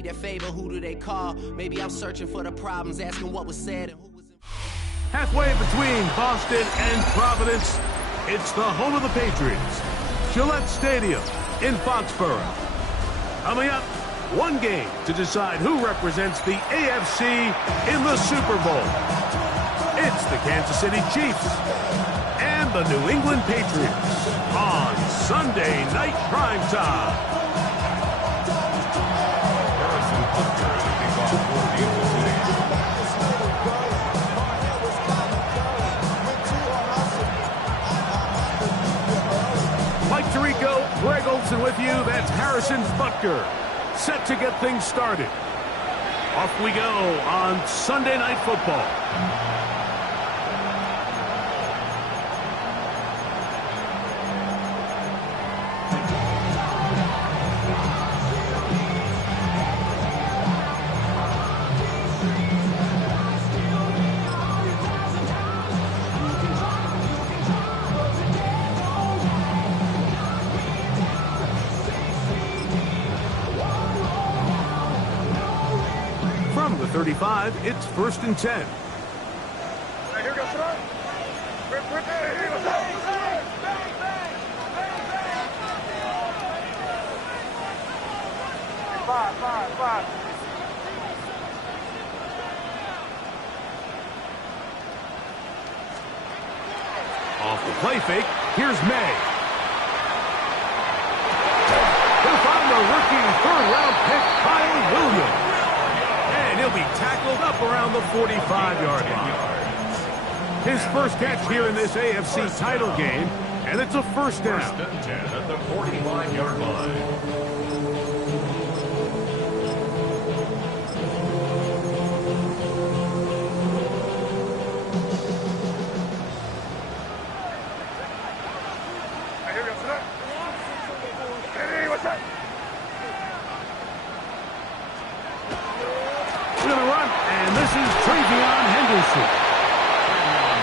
Their favor, who do they call? Maybe I'm searching for the problems, asking what was said and who was in. Halfway between Boston and Providence, it's the home of the Patriots, Gillette Stadium in Foxborough. Coming up, one game to decide who represents the AFC in the Super Bowl. It's the Kansas City Chiefs and the New England Patriots on Sunday Night Primetime. Mike Tirico, Greg Olson with you. That's Harrison Butker, set to get things started. Off we go on Sunday Night Football. From the 35, it's 1st and 10. Here goes the run. Five. Off the play fake, here's May. He'll find the rookie third-round pick, Kyle Williams. And he'll be tackled up around the 45-yard line. His first catch here in this AFC title game, and it's a first down. 1st and 10 at the 45-yard line.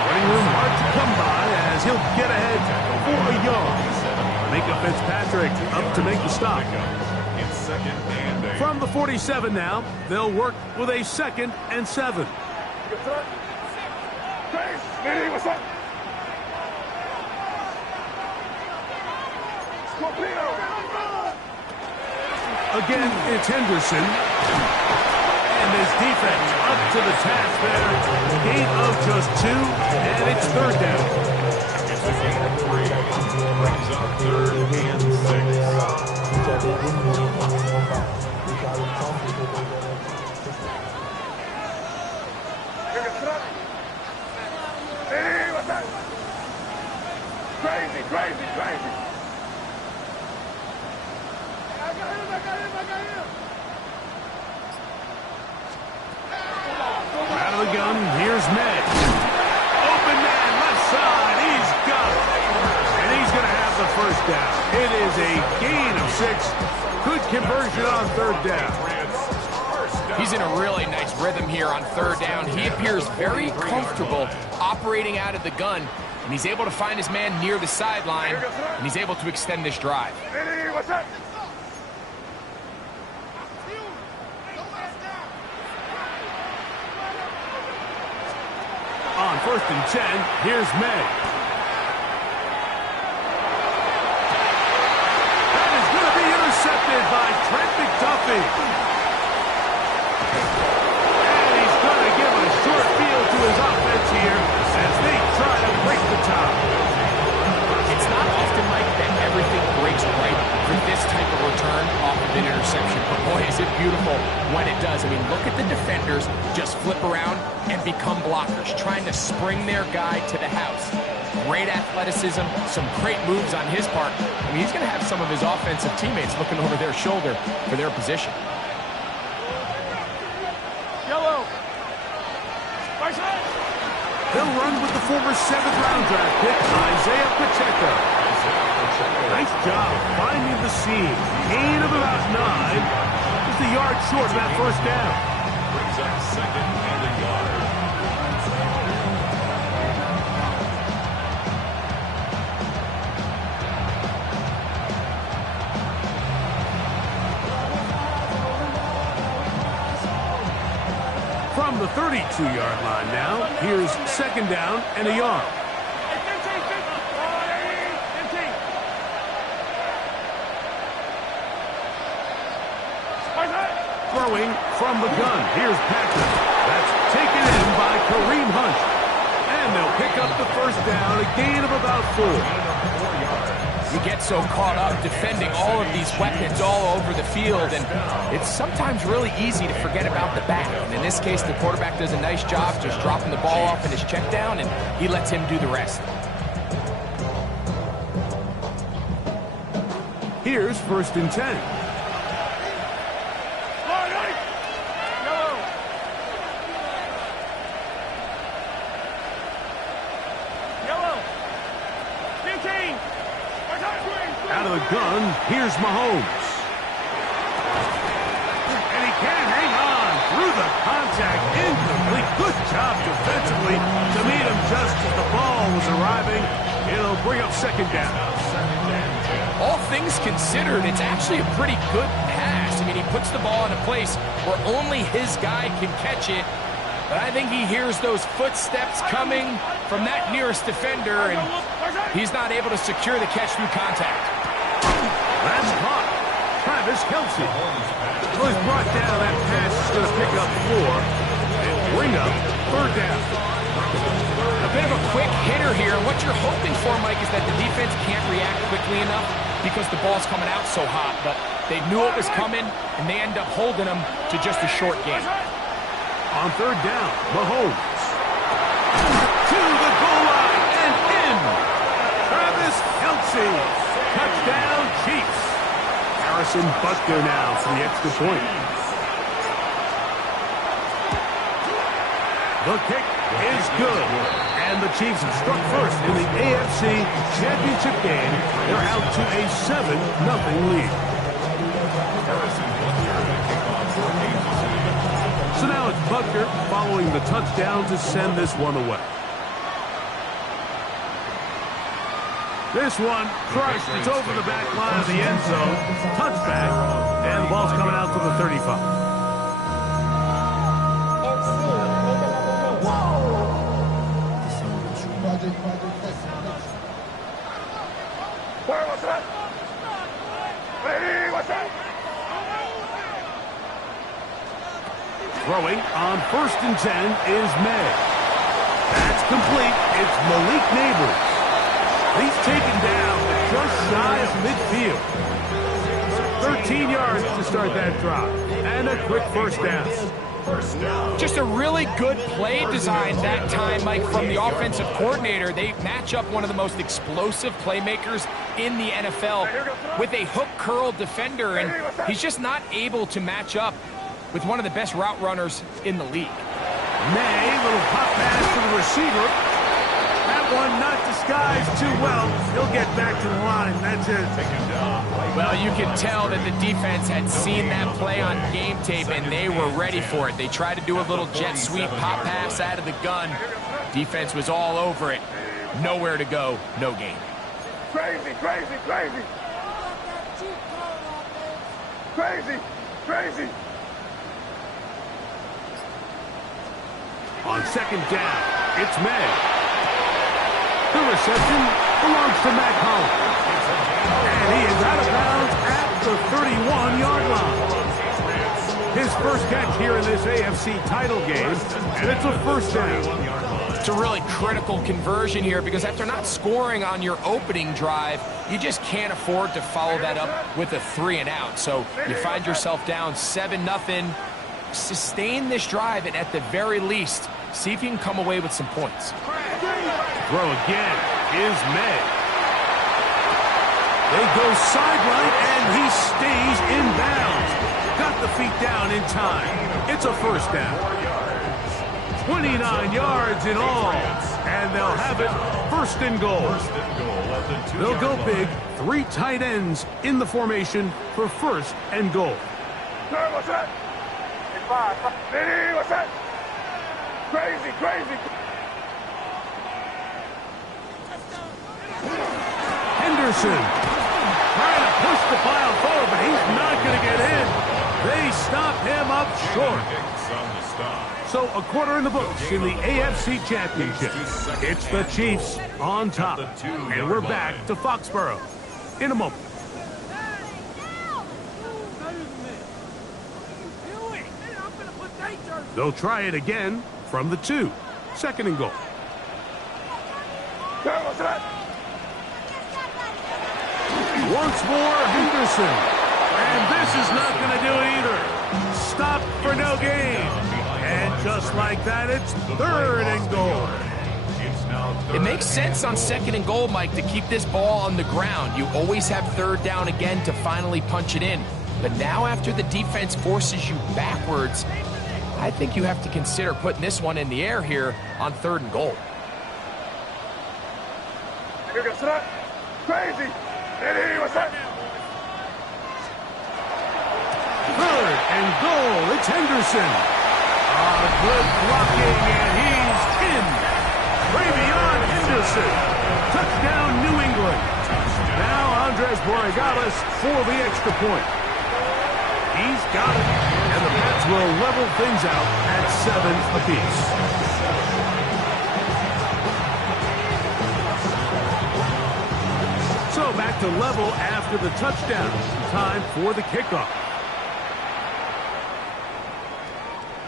Running room hard to come by as he'll get ahead for a yard. Micah Fitzpatrick up to make the stop. From the 47 now, they'll work with a 2nd and 7. Again, it's Henderson. And his defense up to the task there. Gain of just 2, and it's 3rd down. It's a gain of 3. Brings up 3rd and 6. Crazy. Out of the gun, here's May. Open man, left side, he's got it. And he's going to have the first down. It is a gain of 6. Good conversion on 3rd down. He's in a really nice rhythm here on 3rd down. He appears very comfortable operating out of the gun, and he's able to find his man near the sideline, and he's able to extend this drive. On 1st and 10, here's May. That is going to be intercepted by Trent McDuffie. And he's going to give a short field to his offense here as they try to break the tie. It's not often, Mike, that everything breaks right for this type of return off of an interception. But boy, is it beautiful when it does. I mean, look at the defenders just flip around and become blockers, trying to spring their guy to the house. Great athleticism, some great moves on his part. I mean, he's going to have some of his offensive teammates looking over their shoulder for their position. Yellow. They'll run with the former 7th-round draft pick, Isaiah Pacheco. Nice job finding the seam. Gain of about 9. Just a yard short of that first down. Brings up 2nd and a yard. From the 32-yard line now, here's second down and a yard. Throwing from the gun, here's Packer. That's taken in by Kareem Hunt. And they'll pick up the first down, a gain of about 4. You get so caught up defending all of these weapons all over the field, and it's sometimes really easy to forget about the back. And in this case, the quarterback does a nice job just dropping the ball off in his check down, and he lets him do the rest. Here's first and 10. Out of the gun, here's Mahomes. And he can't hang on through the contact. Incomplete. Good job defensively to meet him just as the ball was arriving. It'll bring up second down. All things considered, it's actually a pretty good pass. I mean, he puts the ball in a place where only his guy can catch it. But I think he hears those footsteps coming from that nearest defender, and he's not able to secure the catch through contact. That's caught. Travis Kelce was brought down. That pass is going to pick up 4 and bring up third down. A bit of a quick hitter here. What you're hoping for, Mike, is that the defense can't react quickly enough because the ball's coming out so hot. But they knew it was coming, and they end up holding them to just a short game. On third down, Mahomes. To the goal line and in. Travis Kelce. Touchdown, Chiefs. Harrison Butker now for the extra point. The kick is good. And the Chiefs have struck first in the AFC Championship game. They're out to a 7-0 lead. So now it's Butker following the touchdown to send this one away. This one crushed. It's over the back line of the end zone. Touchback. And the ball's coming out to the 35. What's that? Hey, what's that? Throwing on first and 10 is May. That's complete. It's Malik Neighbors. He's taken down just shy of midfield. 13 yards to start that drive. And a quick first down. Just a really good play design that time, Mike, from the offensive coordinator. They match up one of the most explosive playmakers in the NFL with a hook curl defender, and he's just not able to match up with one of the best route runners in the league. May, little pop pass to the receiver. That one not disguised too well. He'll get back to the line. That's it. Well, you can tell that the defense had seen that play on game tape, and they were ready for it. They tried to do a little jet sweep pop pass out of the gun. Defense was all over it. Nowhere to go, no gain. Crazy, crazy, crazy. Crazy, crazy. On second down, it's May. The reception belongs to Matt Collins. And he is out of bounds at the 31-yard line. His first catch here in this AFC title game, and it's a first down. It's a really critical conversion here because after not scoring on your opening drive, you just can't afford to follow that up with a 3-and-out. So you find yourself down 7-0. Sustain this drive, and at the very least, see if you can come away with some points. Throw again is May. They go sideline, and he stays in bounds. Got the feet down in time. It's a first down. 29 yards in all, and they'll have it first and goal. They'll go big. 3 tight ends in the formation for first and goal. Sir, what's that? Hey, what's that? Crazy, crazy. Henderson trying to push the pile forward, but he's not going to get in. They stop him up short. So a quarter in the books in the AFC Championship. It's the Chiefs on top. And we're back to Foxborough in a moment. They'll try it again from the 2. Second and goal. Once more, Henderson. And this is not going to do it either. Stop for no gain. And just like that, it's third and goal. It makes sense on second and goal, Mike, to keep this ball on the ground. You always have third down again to finally punch it in. But now after the defense forces you backwards, I think you have to consider putting this one in the air here on third and goal. Crazy. Third and goal. It's Henderson. Good blocking, and he's in. Gravy on Henderson. Touchdown, New England. Now Andres Borregales for the extra point. He's got it, and the Pats will level things out at 7 apiece. So back to level after the touchdown. Time for the kickoff.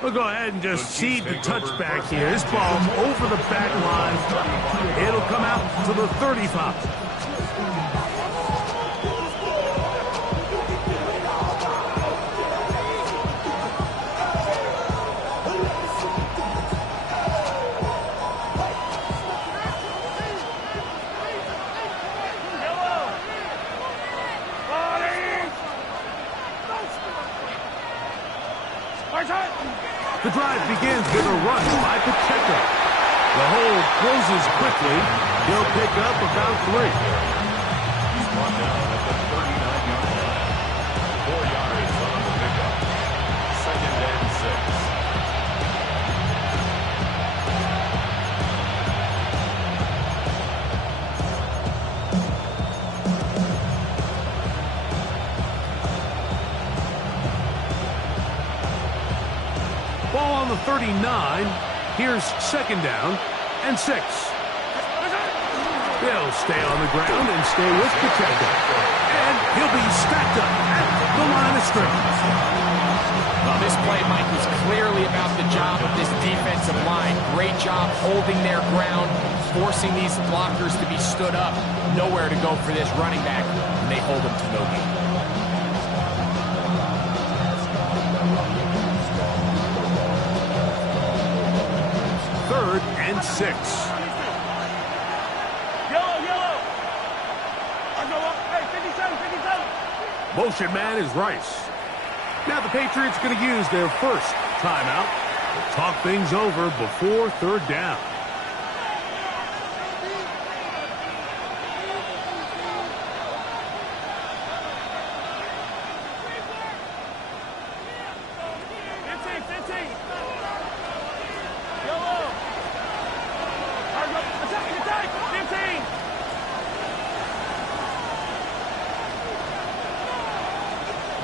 We'll go ahead and just seed the touchback here. This ball over the back line. It'll come out to the 35. The drive begins with a run by Pacheco. The hold closes quickly. He'll pick up about 3. He's brought down at the 39-yard line. 4 yards on the pickup. Second and 6. Ball on the 39. Here's second down and 6. They'll stay on the ground and stay with Pacheco. And he'll be stacked up at the line of scrimmage. Well, this play, Mike, was clearly about the job of this defensive line. Great job holding their ground, forcing these blockers to be stood up. Nowhere to go for this running back, and they hold him to no gain. Third and 6. Yellow. I go up. Hey, 57. Motion man is Rice. Now the Patriots going to use their first timeout to talk things over before third down.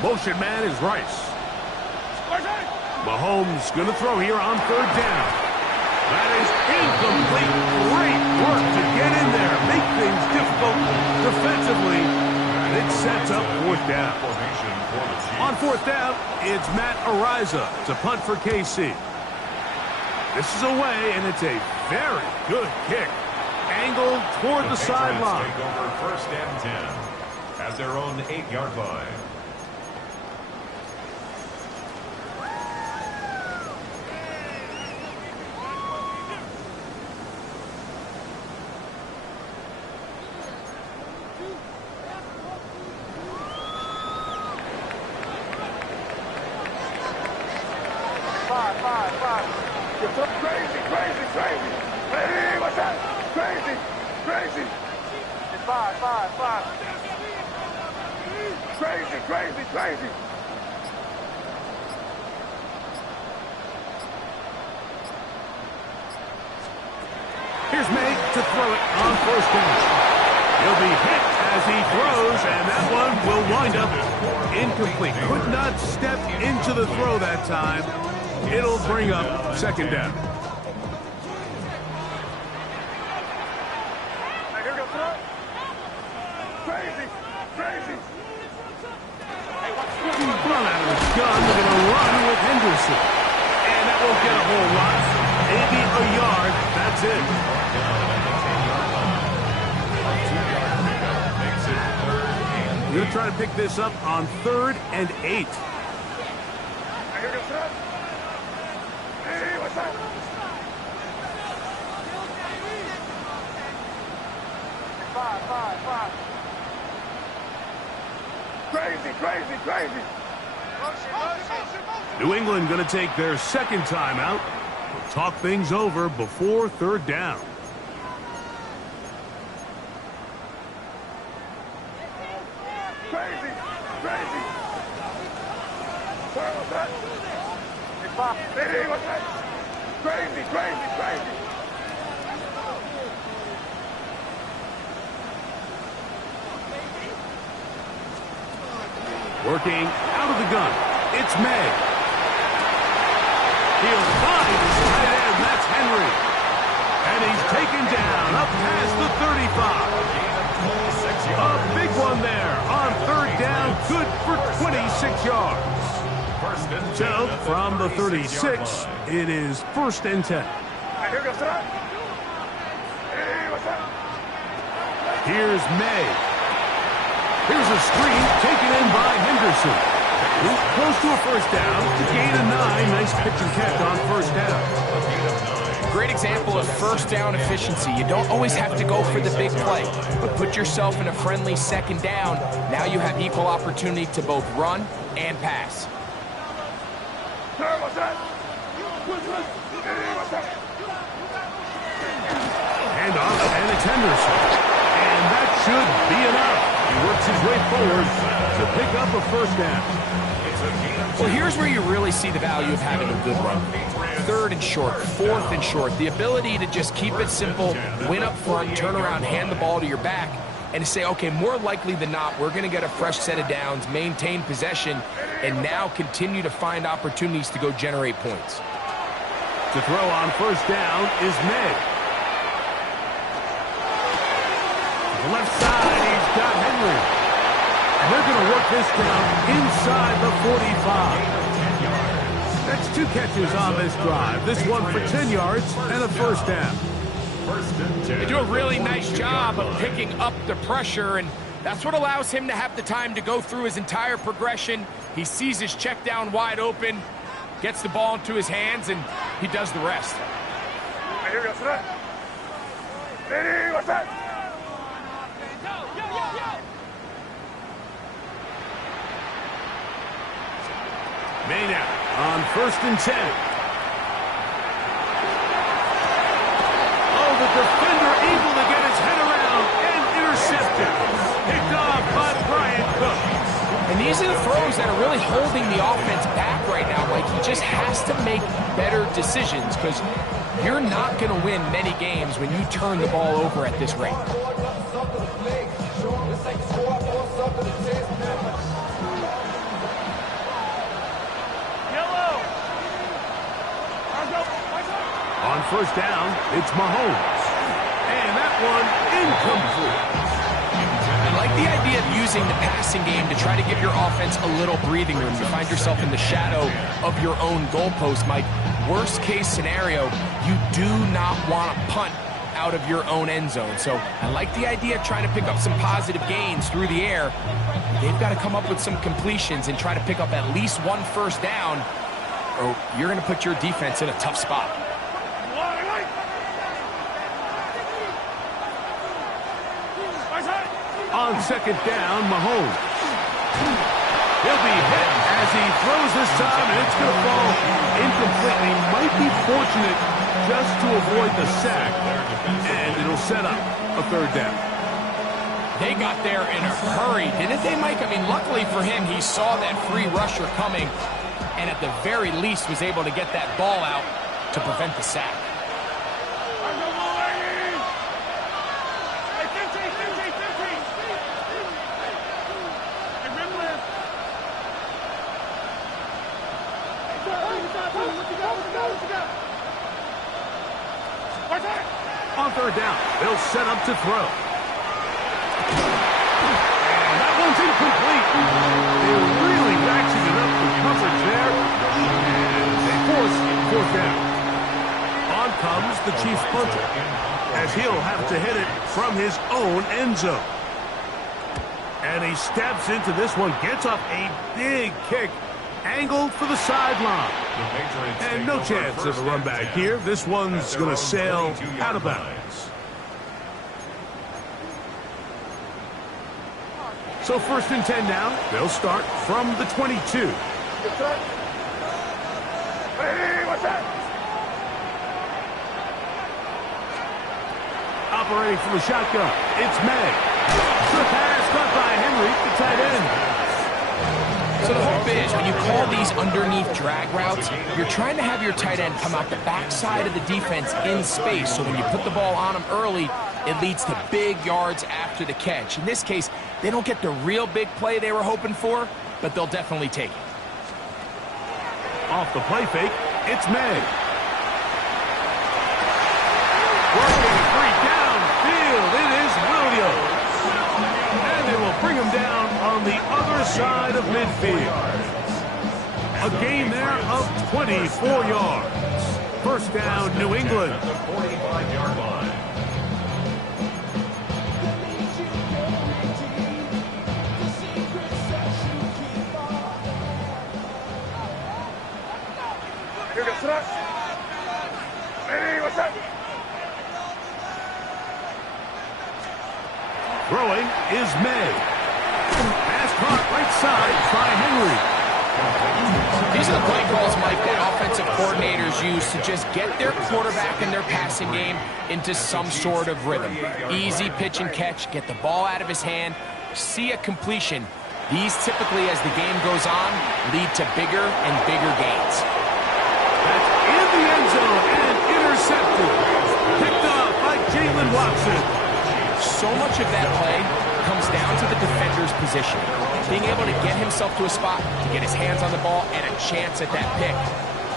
Motion man is Rice. Mahomes going to throw here on third down. That is incomplete. Great work to get in there, make things difficult defensively, and it sets up fourth down. On fourth down, it's Matt Ariza to punt for KC. This is away, and it's a very good kick. Angled toward the sideline. Take over first and 10 at their own 8-yard line. Hey, what's that? Crazy. It's 5. Crazy. Here's May to throw it on first down. He'll be hit as he throws, and that one will wind up incomplete. Could not step into the throw that time. It'll bring up second down. Crazy, crazy. Run out of his gun. They're going to run with Henderson. And that won't get a whole lot. Maybe a yard. That's it. We're going to try to pick this up on 3rd and 8. Hey, what's up? Five. Crazy, crazy, crazy. New England going to take their second timeout. We'll talk things over before 3rd down. Crazy, crazy. Sorry, what's that? Hey, what's that? Crazy, crazy, crazy. Working out of the gun. It's May. He'll find his tight end. That's Henry. And he's taken down up past the 35. A big one there on 3rd down. Good for 26 yards. So from the 36, it is 1st and 10. Here goes that. Hey, what's that? Here's May. Here's a screen taken in by Henderson. He's close to a 1st down. To gain a 9. Nice pitch and catch on 1st down. Great example of 1st down efficiency. You don't always have to go for the big play, but put yourself in a friendly 2nd down. Now you have equal opportunity to both run and pass. Sir, what's that? Hey, what's that? Hand off, and it's Henderson. And that should be enough. He works his way forward to pick up a 1st down. Well, here's where you really see the value of having a good run. 3rd and short, 4th and short. The ability to just keep it simple, win up front, turn around, hand the ball to your back, and to say, okay, more likely than not, we're going to get a fresh set of downs, maintain possession, and now continue to find opportunities to go generate points. To throw on 1st down is May. To the left side, he's got Henry. And they're going to work this down inside the 45. That's 2 catches on this drive. This one for 10 yards and a 1st down. They do a really nice job of picking up the pressure, and that's what allows him to have the time to go through his entire progression. He sees his check down wide open, gets the ball into his hands, and he does the rest. Here goes that. Hey, what's that? May now on 1st and 10. Oh, the defender able to get his head around and intercepted. Picked off by Brian Cook. And these are the throws that are really holding the offense back right now. Like, he just has to make better decisions because you're not going to win many games when you turn the ball over at this rate. On 1st down, it's Mahomes. And that one incomplete. I like the idea of using the passing game to try to give your offense a little breathing room. You find yourself in the shadow of your own goalpost, Mike. Worst case scenario, you do not want to punt out of your own end zone. So I like the idea of trying to pick up some positive gains through the air. They've got to come up with some completions and try to pick up at least 1 1st down, or you're going to put your defense in a tough spot. On 2nd down, Mahomes. He'll be hit as he throws this time, and it's going to fall incomplete. He might be fortunate just to avoid the sack, and it'll set up a 3rd down. They got there in a hurry, didn't they, Mike? I mean, luckily for him, he saw that free rusher coming, and at the very least was able to get that ball out to prevent the sack. On third down, they'll set up to throw. And that one's incomplete. They were really ratcheting up the coverage there. And they force fourth down. On comes the Chiefs punter, as he'll have to hit it from his own end zone. And he steps into this one, gets off a big kick, angled for the sideline. And no chance of a run back here. This one's going to sail out of bounds. So 1st and 10 now. They'll start from the 22. Hey, what's that? Operating from the shotgun, it's May. Good pass caught by Henry, the tight end. So the hope is, when you call these underneath drag routes, you're trying to have your tight end come out the backside of the defense in space. So when you put the ball on him early, it leads to big yards after the catch. In this case, they don't get the real big play they were hoping for, but they'll definitely take it. Off the play fake, it's May. Working free downfield, it is Williams. And they will bring him down on the other side of midfield. A gain there of 24 yards. First down, New England. At the 45-yard line. Here goes Rush. Hey, what's that? Throwing is May. Pass caught right side by Henry. These are the play calls, Mike, that offensive coordinators use to just get their quarterback and their passing game into some sort of rhythm. Easy pitch and catch, get the ball out of his hand, see a completion. These typically, as the game goes on, lead to bigger and bigger gains. That's in the end zone and intercepted. Picked off by Jalen Watson. So much of that play comes down to the defender's position. Being able to get himself to a spot, to get his hands on the ball, and a chance at that pick.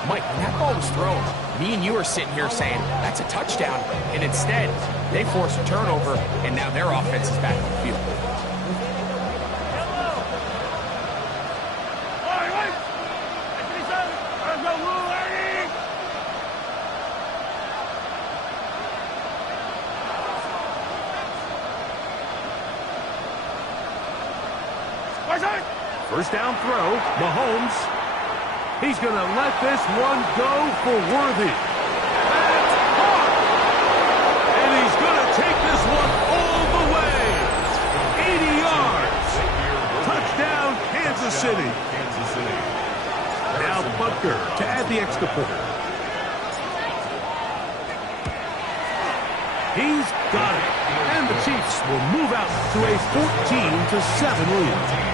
Mike, when that ball was thrown, me and you are sitting here saying, that's a touchdown. And instead, they force a turnover, and now their offense is back on the field. First down throw, Mahomes. He's going to let this one go for Worthy. That's caught! And he's going to take this one all the way. 80 yards. Touchdown, Kansas City. Now Butker to add the extra point. He's got it. And the Chiefs will move out to a 14-7 lead.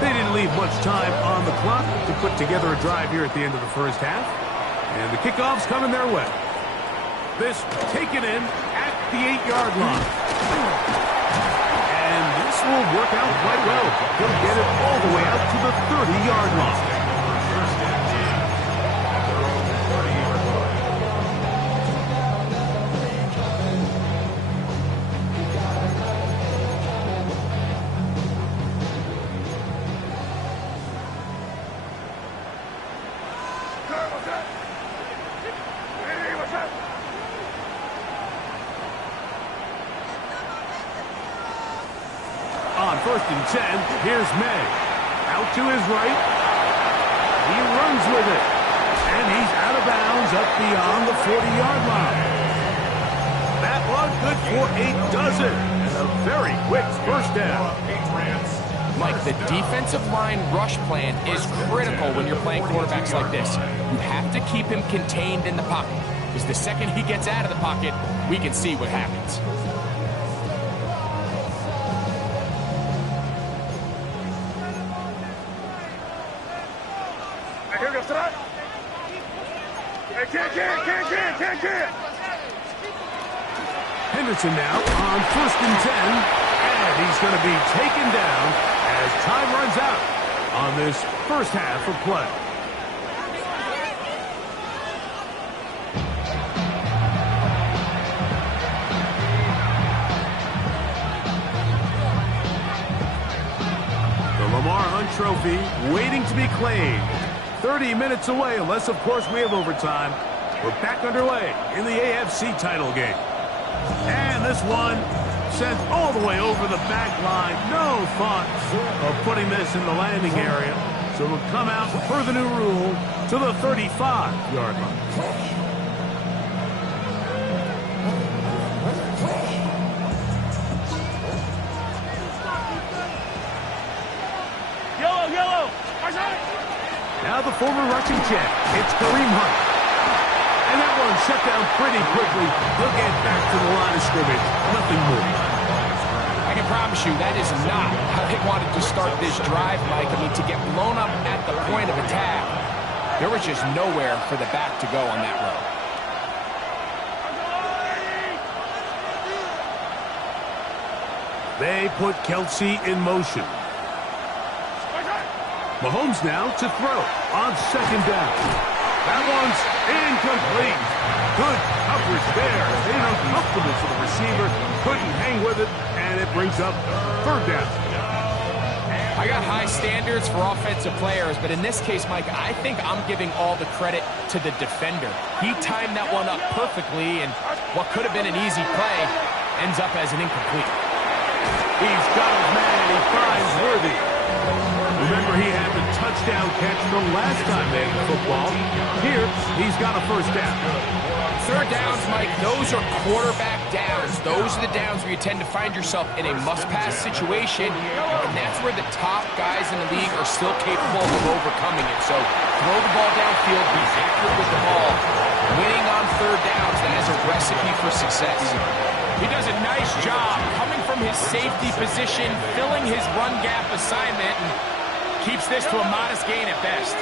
They didn't leave much time on the clock to put together a drive here at the end of the first half. And the kickoff's coming their way. This taken in at the 8-yard line. And this will work out quite well. He'll get it all the way out to the 30-yard line. On 1st and 10, here's May. Out to his right. He runs with it. And he's out of bounds up beyond the 40-yard line. That one good for a dozen. And a very quick first down. Mike, the defensive line rush plan is critical when you're playing quarterbacks like this. You have to keep him contained in the pocket, because the second he gets out of the pocket, we can see what happens. Here goes Rush. Hey, can't. Henderson now on 1st and 10. And he's going to be taken down as time runs out on this first half of play. The Lamar Hunt Trophy waiting to be claimed. 30 minutes away, unless, of course, we have overtime. We're back underway in the AFC title game. And this one sent all the way over the back line. No thought of putting this in the landing area. So it'll come out per the new rule to the 35-yard line. Yellow. Now the former rushing check. It's Kareem Hunt. And that one shut down pretty quickly. He'll get back to the line of scrimmage. Nothing more. I can promise you that is not how they wanted to start this drive, Mike. I mean, to get blown up at the point of attack, there was just nowhere for the back to go on that run. They put Kelsey in motion. Mahomes now to throw on 2nd down. That one's incomplete. Good coverage there. Made it uncomfortable for the receiver. Couldn't hang with it, and it brings up 3rd down. I got high standards for offensive players, but in this case, Mike, I think I'm giving all the credit to the defender. He timed that one up perfectly, and what could have been an easy play ends up as an incomplete. He's got his man, and he finds Worthy. Remember, he had the touchdown catch the last time they had the football. Here, he's got a 1st down. 3rd downs, Mike, those are quarterback downs. Those are the downs where you tend to find yourself in a must-pass situation, and that's where the top guys in the league are still capable of overcoming it. So throw the ball downfield, be accurate with the ball. Winning on 3rd downs, that is a recipe for success. He does a nice job coming from his safety position, filling his run gap assignment, and keeps this to a modest gain at best.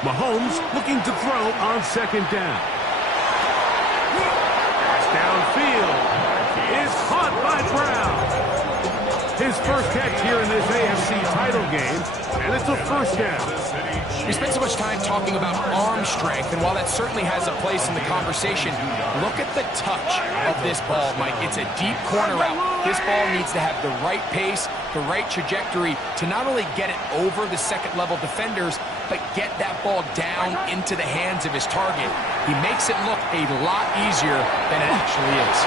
Mahomes looking to throw on 2nd down. Pass downfield is caught by Brown. His first catch here in this AFC title game, and it's a 1st down. We spent so much time talking about arm strength, and while that certainly has a place in the conversation, look at the touch of this ball, Mike. It's a deep corner route. This ball needs to have the right pace, the right trajectory to not only get it over the 2nd-level defenders, but get that ball down into the hands of his target. He makes it look a lot easier than it actually is.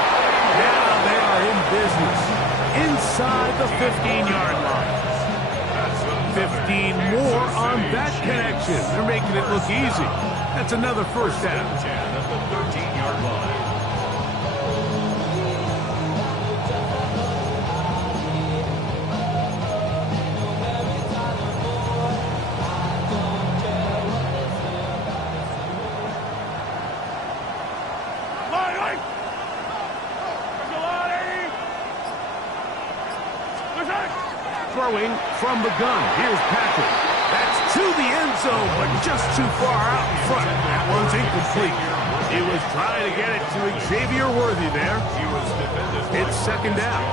Now they are in business inside the 15-yard line. 15 more on that connection. They're making it look easy. That's another 1st down. At the 13-yard line. Throwing from the gun. Here's Patrick. That's to the end zone, but just too far out in front. That one's incomplete. He was trying to get it to Xavier Worthy there. It's 2nd down.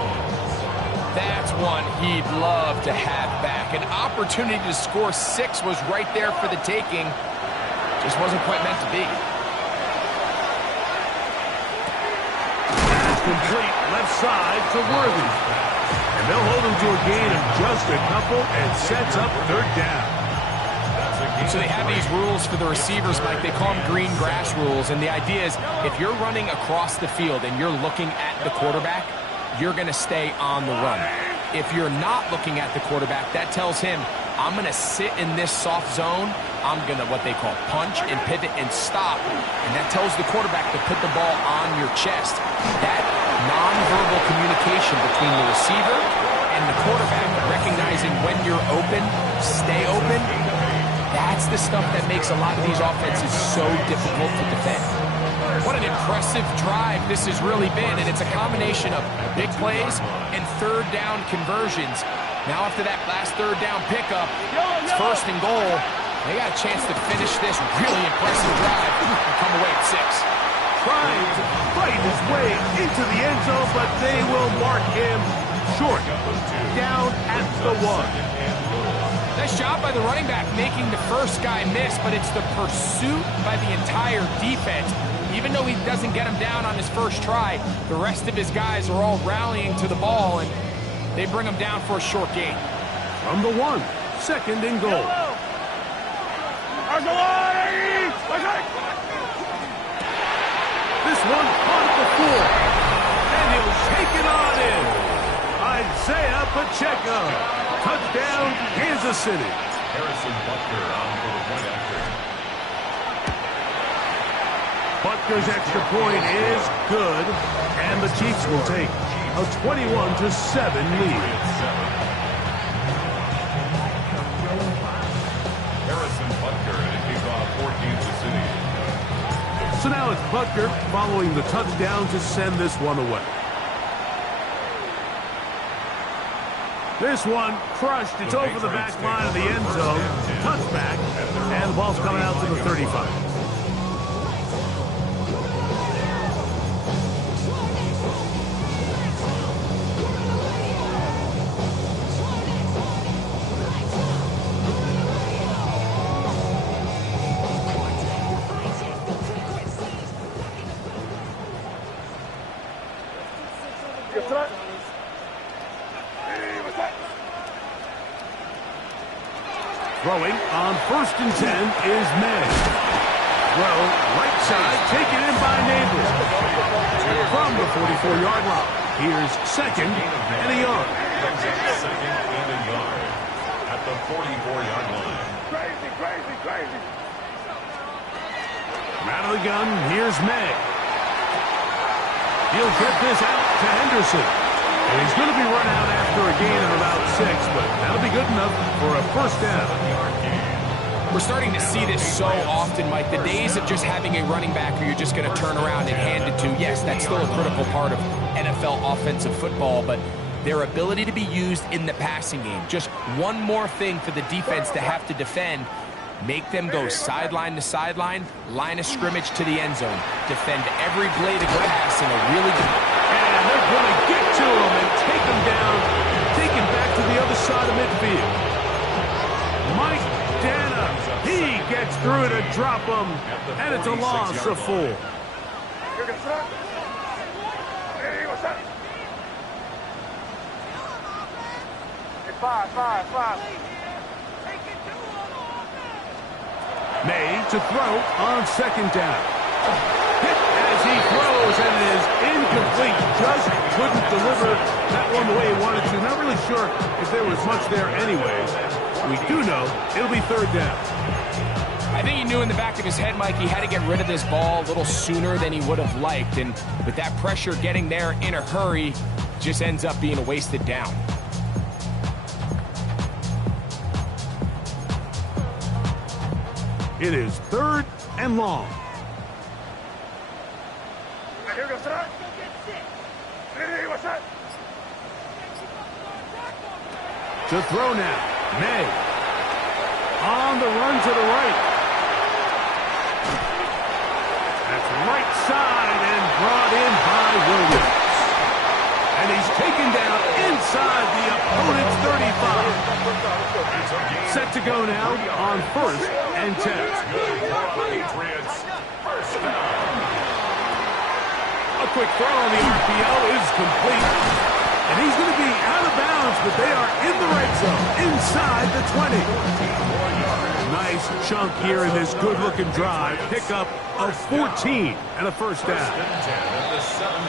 That's one he'd love to have back. An opportunity to score 6 was right there for the taking. Just wasn't quite meant to be. That's complete left side to Worthy. And they'll hold him to a gain of just a couple and sets up 3rd down. So they have these rules for the receivers, Mike. They call them green grass rules. And the idea is if you're running across the field and you're looking at the quarterback, you're going to stay on the run. If you're not looking at the quarterback, that tells him, I'm going to sit in this soft zone. I'm going to what they call punch and pivot and stop. And that tells the quarterback to put the ball on your chest. That nonverbal communication between the receiver and the quarterback, recognizing when you're open, stay open, that's the stuff that makes a lot of these offenses so difficult to defend. What an impressive drive this has really been, and it's a combination of big plays and 3rd down conversions. Now after that last 3rd down pickup, it's 1st and goal, They got a chance to finish this really impressive drive and come away at 6. Trying to fight his way into the end zone, but they will mark him short. Down at the 1. Nice job by the running back making the first guy miss, but it's the pursuit by the entire defense. Even though he doesn't get him down on his first try, the rest of his guys are all rallying to the ball, and they bring him down for a short gain. From the 1, 2nd and goal. This one caught at the 4, and he'll take it on in. Isaiah Pacheco. Touchdown, Kansas City. Harrison Butker on for the point after. Butker's extra point is good, and the Chiefs will take a 21-7 lead. Harrison Butker and a kickoff for Kansas City. So now it's Butker following the touchdown to send this one away. This one crushed. It's over the back line of the end zone. Touchback, and the ball's coming out to the 35. Throwing on 1st and 10 is May. Throw right side, taken in by Neighbors. From the 44-yard line, here's 2nd and a yard. 2nd and a yard at the 44-yard line. Crazy. Out of the gun, here's May. He'll get this out to Henderson. And he's going to be run out after a gain of about 6, but that'll be good enough for a first down. We're starting to see this so often, Mike. The days of just having a running back who you're just going to turn around and hand it to, yes, that's still a critical part of NFL offensive football, but their ability to be used in the passing game, just one more thing for the defense to have to defend, make them go sideline to sideline, line of scrimmage to the end zone, defend every blade of grass in a really good... And they're going to get to him and take him down, take him back to the other side of midfield. Mike Dana, he gets through to drop him, and it's a loss of 4. Five. May to throw on 2nd down. Hit as he throws, and it is incomplete. Just couldn't deliver that one the way he wanted to. Not really sure if there was much there anyways. We do know it'll be 3rd down. I think he knew in the back of his head, Mike, he had to get rid of this ball a little sooner than he would have liked. And with that pressure getting there in a hurry, just ends up being a wasted down. It is 3rd and long. To throw now, May. On the run to the right. That's right side and brought in by Williams. And he's taken down inside the opponent's 35. Set to go now on 1st and 10. A quick throw on the RPO is complete. And he's going to be out of bounds, but they are in the red zone, inside the 20. Nice chunk here in this good-looking drive. Pickup of 14 and a first down.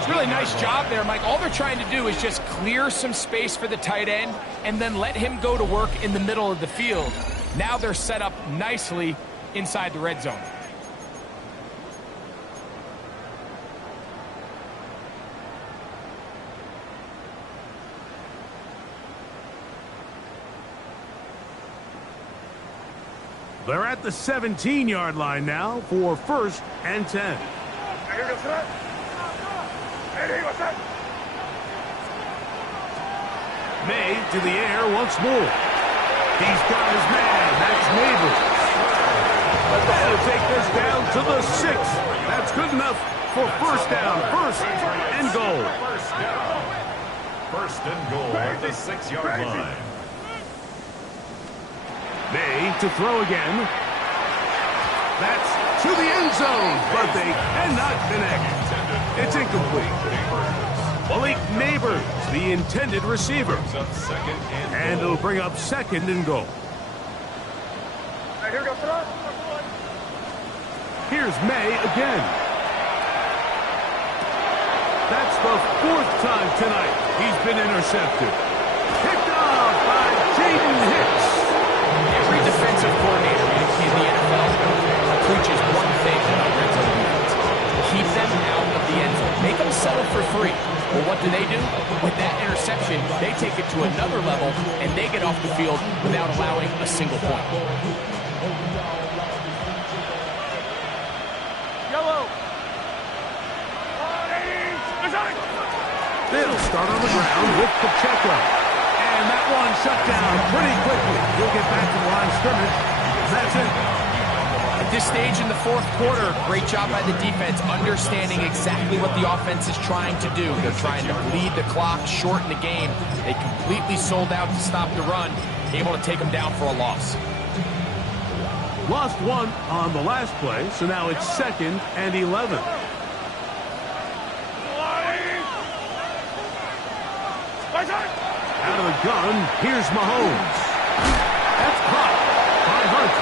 Really nice job there, Mike. All they're trying to do is just clear some space for the tight end and then let him go to work in the middle of the field. Now they're set up nicely inside the red zone. They're at the 17-yard line now for 1st and 10. May to the air once more. He's got his man. That's Neighbors. They'll take this down to the 6. That's good enough for first down. First and goal. First down. First and goal at the 6-yard line. May to throw again. That's to the end zone, but they cannot connect. It's incomplete. Malik Neighbors, the intended receiver. And it'll bring up second and goal. Here we go, throw. Here's May again. That's the 4th time tonight he's been intercepted. Picked off by Jaden Hicks. Every defensive coordinator in the NFL preaches one thing about red zone defense. Keep them out of the end zone. Make them settle for free. Well, what do? With that interception, they take it to another level, and they get off the field without allowing a single point. Yellow. They'll start on the ground with Pacheco. And that one shut down pretty quickly. He'll get back to the line of scrimmage. That's it. At this stage in the 4th quarter, great job by the defense, understanding exactly what the offense is trying to do. They're trying to bleed the clock, shorten the game. They completely sold out to stop the run, able to take them down for a loss. Lost one on the last play, so now it's 2nd and 11. Out of the gun, here's Mahomes. That's caught by Hunt.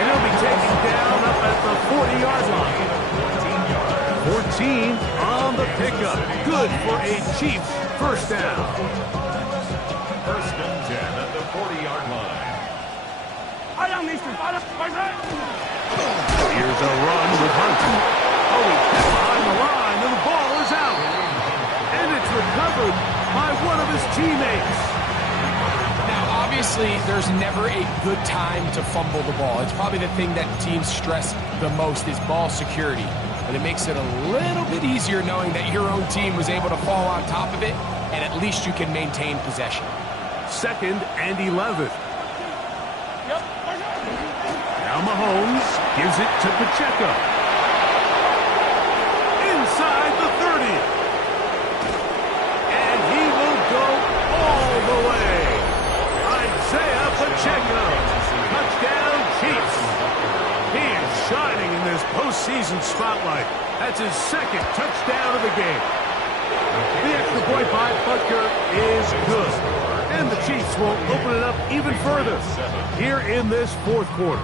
And he'll be taken down up at the 40-yard line. 14 on the pickup. Good for a Chiefs first down. First and 10 at the 40-yard line. Here's a run with Hunt. Oh, he's hit behind the line, and the ball is out. And it's recovered by one of his teammates. Now, obviously, there's never a good time to fumble the ball. It's probably the thing that teams stress the most is ball security. But it makes it a little bit easier knowing that your own team was able to fall on top of it, and at least you can maintain possession. 2nd and 11. Now Mahomes gives it to Pacheco. Inside the 30. And he will go all the way. Isaiah Pacheco. Touchdown Chiefs. He is shining in this postseason spotlight. That's his 2nd touchdown of the game. The extra point by Butker is good. And the Chiefs will open it up even further here in this 4th quarter.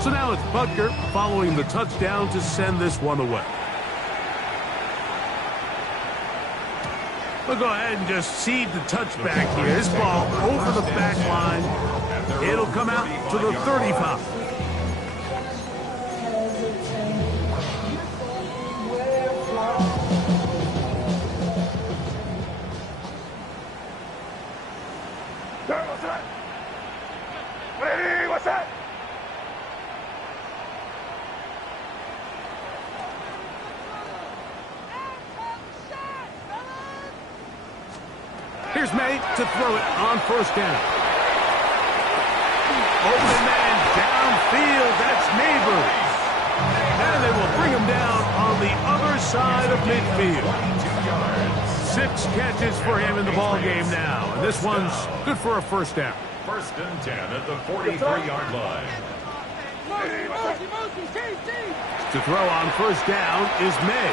So now it's Butker following the touchdown to send this one away. We'll go ahead and just cede the touchback here. This ball over the back line. It'll come out to the 35. What's that? Here's May to throw it on first down. Open man downfield. That's Neighbors. And they will bring him down on the other side of midfield. 6 catches for him in the ball game now. And this one's good for a first down. First and 10 at the 43-yard line. To throw on first down is May.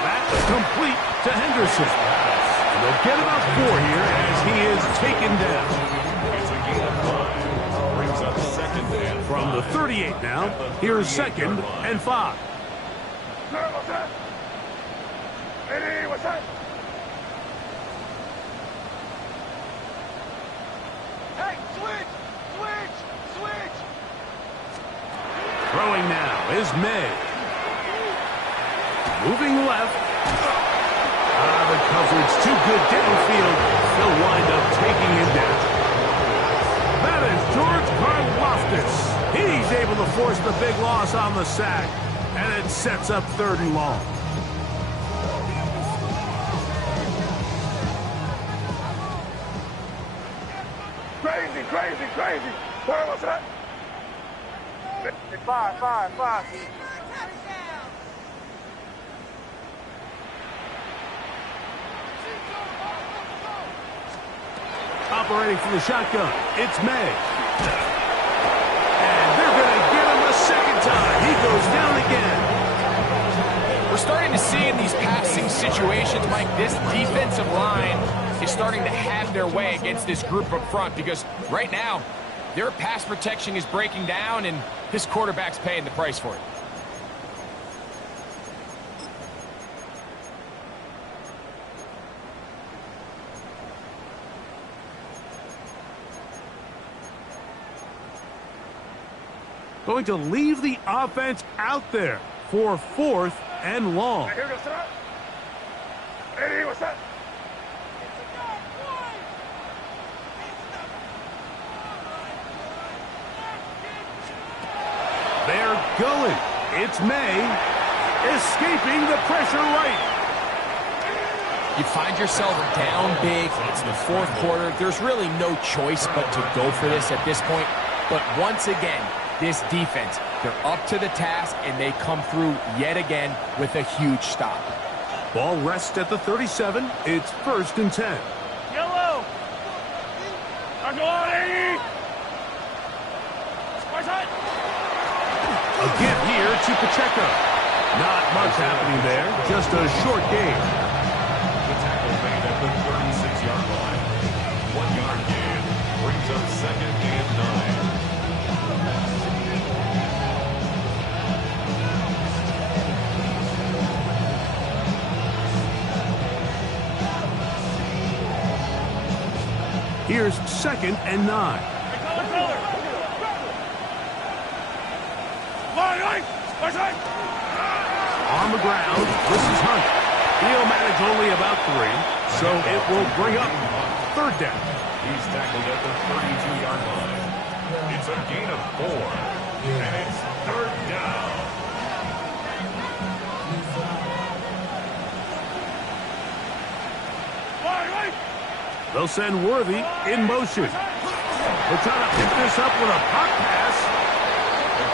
That's complete to Henderson. And they'll get about 4 here as he is taken down. It's a gain of 5. Brings up 2nd and 5. From the 38 now, here's 2nd and 5. What's that? Eddie, what's that? Hey, switch! Throwing now is May. Moving left. The coverage too good downfield. They'll wind up taking him down. That is George Karlaftis. He's able to force the big loss on the sack, and it sets up 3rd and long. Crazy, crazy, crazy. Where was that? 5. Operating from the shotgun, it's May. And they're going to get him a second time. He goes down again. We're starting to see in these passing situations, Mike, this defensive line is starting to have their way against this group up front because right now, their pass protection is breaking down and this quarterback's paying the price for it. Going to leave the offense out there for 4th and long. Here goes that. Hey, what's that? They're going. It's May escaping the pressure right. You find yourself down big. It's the 4th quarter. There's really no choice but to go for this at this point. But once again, this defense, they're up to the task, and they come through yet again with a huge stop. Ball rests at the 37. It's 1st and 10. Yellow. Go on, Eddie. Right side. A give here to Pacheco. Not much happening there. Just a short game. The tackle made at the 36-yard line. 1-yard gain brings up 2nd and 9. Here's 2nd and 9. On the ground, this is Hunt. He'll manage only about 3, so it will bring up 3rd down. He's tackled at the 32-yard line. It's a gain of 4, and it's 3rd down. They'll send Worthy in motion. They're trying to pick this up with a pop pass.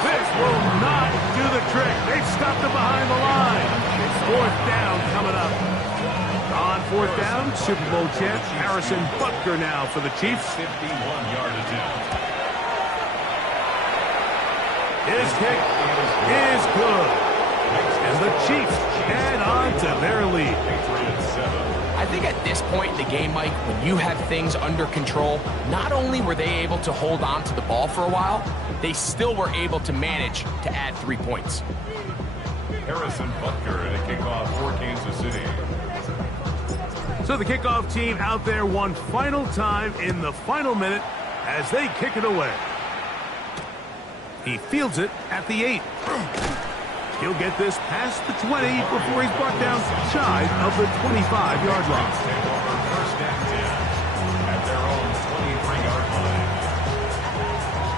This will not do the trick. They've stopped him behind the line. 4th down coming up. On 4th down, Super Bowl champ Harrison Butker now for the Chiefs. 51-yard attempt. His kick is good. And the Chiefs add on to their lead. Patriots 7. I think at this point in the game, Mike, when you have things under control, not only were they able to hold on to the ball for a while, they still were able to manage to add 3 points. Harrison Butker at a kickoff for Kansas City. So the kickoff team out there one final time in the final minute as they kick it away. He fields it at the 8. He'll get this past the 20 before he's brought down shy of the 25-yard line. Take over 1st and 10 at their own 23-yard line.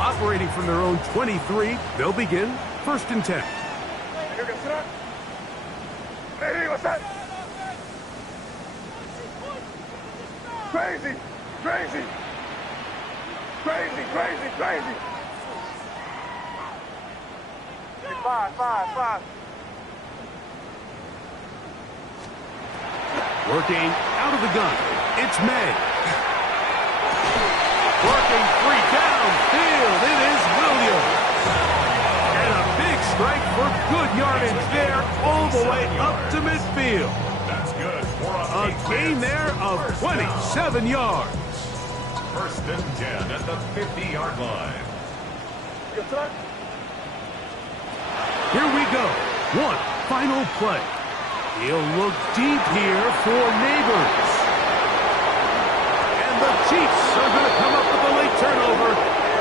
Operating from their own 23, they'll begin 1st and 10. Here goes that. Hey, what's that? Crazy, crazy, crazy, crazy, crazy. 5. Working out of the gun, it's May. Working 3 downfield, it is Williams. And a big strike for good yardage there all the way up to midfield. That's good for A gain there of 27 yards. 1st and 10 at the 50-yard line. Here we go. One final play. He'll look deep here for Neighbors. And the Chiefs are going to come up with a late turnover,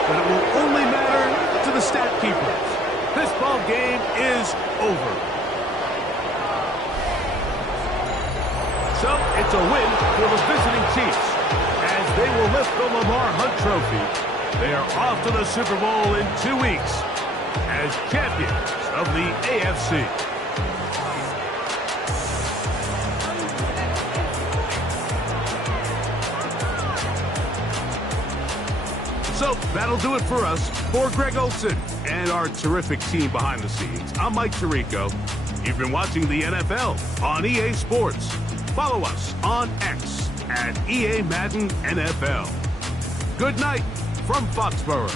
but it will only matter to the stat keepers. This ball game is over. So it's a win for the visiting Chiefs as they will lift the Lamar Hunt Trophy They are off to the Super Bowl in 2 weeks as champions of the AFC. So that'll do it for us. For Greg Olson and our terrific team behind the scenes, I'm Mike Tirico. You've been watching the NFL on EA Sports. Follow us on X at EA Madden NFL. Good night from Foxborough.